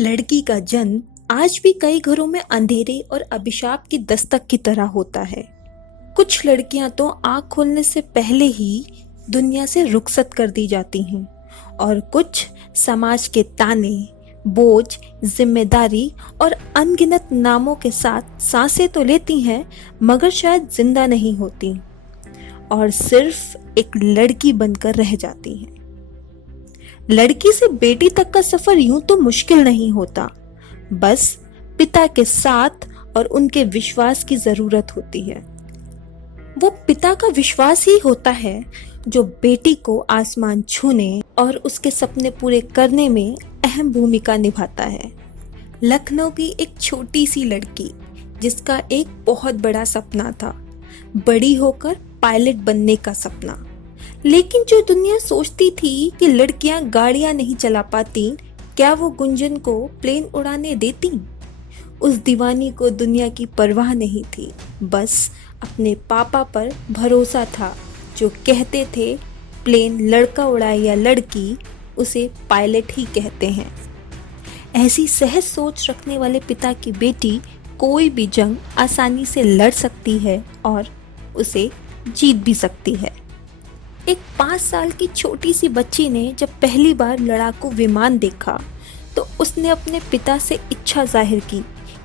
लड़की का जन्म आज भी कई घरों में अंधेरे और अभिशाप की दस्तक की तरह होता है। कुछ लड़कियां तो आँख खोलने से पहले ही दुनिया से रुखसत कर दी जाती हैं और कुछ समाज के ताने, बोझ, जिम्मेदारी और अनगिनत नामों के साथ सांसें तो लेती हैं मगर शायद जिंदा नहीं होती और सिर्फ एक लड़की बनकर रह जाती हैं। लड़की से बेटी तक का सफर यूं तो मुश्किल नहीं होता, बस पिता के साथ और उनके विश्वास की जरूरत होती है। वो पिता का विश्वास ही होता है जो बेटी को आसमान छूने और उसके सपने पूरे करने में अहम भूमिका निभाता है। लखनऊ की एक छोटी सी लड़की जिसका एक बहुत बड़ा सपना था, बड़ी होकर पायलट बनने का सपना। लेकिन जो दुनिया सोचती थी कि लड़कियां गाड़ियां नहीं चला पाती, क्या वो गुंजन को प्लेन उड़ाने देती? उस दीवानी को दुनिया की परवाह नहीं थी, बस अपने पापा पर भरोसा था जो कहते थे प्लेन लड़का उड़ाए या लड़की, उसे पायलट ही कहते हैं। ऐसी सहज सोच रखने वाले पिता की बेटी कोई भी जंग आसानी से लड़ सकती है और उसे जीत भी सकती है। एक 5 साल की छोटी सी बच्ची ने जब पहली बार लड़ाकू विमान देखा तो उसने अपने पिता से इच्छा जाहिर की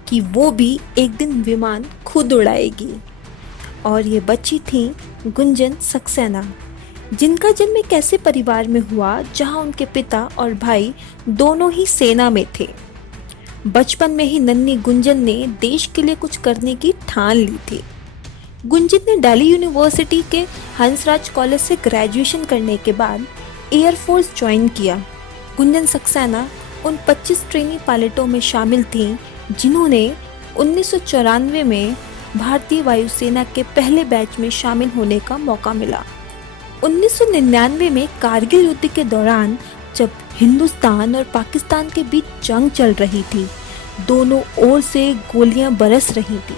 कि वो भी एक दिन विमान खुद उड़ाएगी। और ये बच्ची थी गुंजन सक्सेना, जिनका जन्म एक ऐसे परिवार में हुआ जहां उनके पिता और भाई दोनों ही सेना में थे। बचपन में ही नन्ही गुंजन ने देश के लिए कुछ करने की ठान ली थी। गुंजन ने दिल्ली यूनिवर्सिटी के हंसराज कॉलेज से ग्रेजुएशन करने के बाद एयरफोर्स ज्वाइन किया। गुंजन सक्सेना उन 25 ट्रेनी पायलटों में शामिल थीं जिन्होंने 1994 में भारतीय वायुसेना के पहले बैच में शामिल होने का मौका मिला। 1999 में कारगिल युद्ध के दौरान जब हिंदुस्तान और पाकिस्तान के बीच जंग चल रही थी, दोनों ओर से गोलियां बरस रही थी,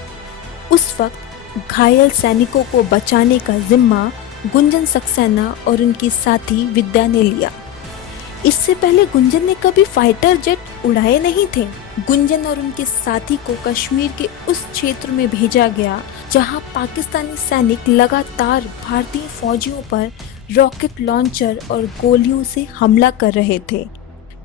उस वक्त घायल सैनिकों को बचाने का जिम्मा गुंजन सक्सेना और उनकी साथी विद्या ने लिया। इससे पहले गुंजन ने कभी फाइटर जेट उड़ाए नहीं थे। गुंजन और उनके साथी को कश्मीर के उस क्षेत्र में भेजा गया जहां पाकिस्तानी सैनिक लगातार भारतीय फौजियों पर रॉकेट लॉन्चर और गोलियों से हमला कर रहे थे।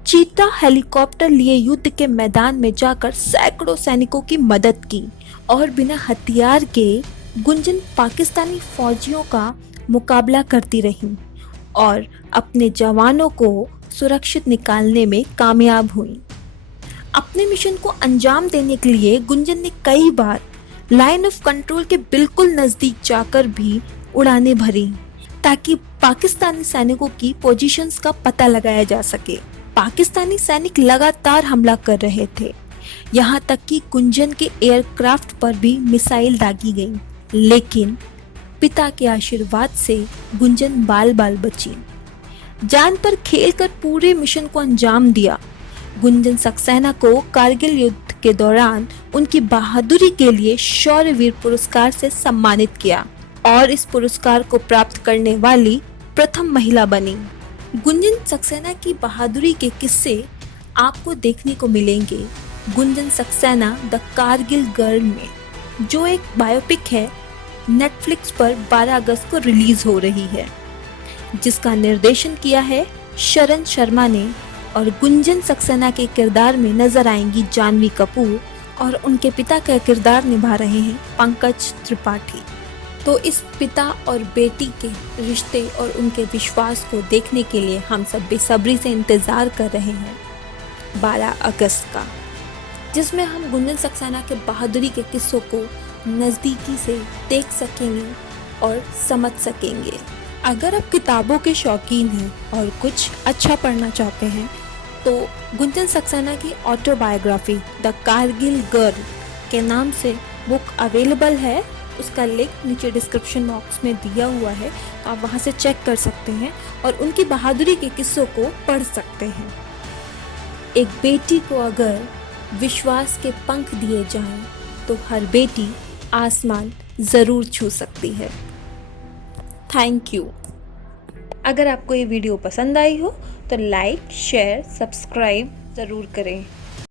चीता हेलीकॉप्टर लिए युद्ध के मैदान में जाकर सैकड़ों सैनिकों की मदद की और बिना हथियार के गुंजन पाकिस्तानी फौजियों का मुकाबला करती रही और अपने जवानों को सुरक्षित निकालने में कामयाब हुई। अपने मिशन को अंजाम देने के लिए गुंजन ने कई बार लाइन ऑफ कंट्रोल के बिल्कुल नजदीक जाकर भी उड़ानें भरी ताकि पाकिस्तानी सैनिकों की पोजीशंस का पता लगाया जा सके। पाकिस्तानी सैनिक लगातार हमला कर रहे थे, यहाँ तक कि गुंजन के एयरक्राफ्ट पर भी मिसाइल दागी गई, लेकिन पिता के आशीर्वाद से गुंजन बाल बाल बची। जान पर खेलकर पूरे मिशन को अंजाम दिया। गुंजन सक्सेना को कारगिल युद्ध के दौरान उनकी बहादुरी के लिए शौर्यवीर पुरस्कार से सम्मानित किया और इस पुरस्कार को प्राप्त करने वाली प्रथम महिला बनी। गुंजन सक्सेना की बहादुरी के किस्से आपको देखने को मिलेंगे गुंजन सक्सेना द कारगिल गर्ल में, जो एक बायोपिक है, नेटफ्लिक्स पर 12 अगस्त को रिलीज हो रही है, जिसका निर्देशन किया है शरण शर्मा ने। और गुंजन सक्सेना के किरदार में नजर आएंगी जानवी कपूर और उनके पिता का किरदार निभा रहे हैं पंकज त्रिपाठी। तो इस पिता और बेटी के रिश्ते और उनके विश्वास को देखने के लिए हम सब बेसब्री से इंतज़ार कर रहे हैं 12 अगस्त का, जिसमें हम गुंजन सक्सेना के बहादुरी के किस्सों को नज़दीकी से देख सकेंगे और समझ सकेंगे। अगर आप किताबों के शौकीन हैं और कुछ अच्छा पढ़ना चाहते हैं तो गुंजन सक्सेना की ऑटोबायोग्राफी द कारगिल गर्ल के नाम से बुक अवेलेबल है। उसका लिंक नीचे डिस्क्रिप्शन बॉक्स में दिया हुआ है, तो आप वहाँ से चेक कर सकते हैं और उनकी बहादुरी के किस्सों को पढ़ सकते हैं। एक बेटी को अगर विश्वास के पंख दिए जाएं तो हर बेटी आसमान ज़रूर छू सकती है। Thank you. अगर आपको ये वीडियो पसंद आई हो तो लाइक, शेयर, सब्सक्राइब ज़रूर करें।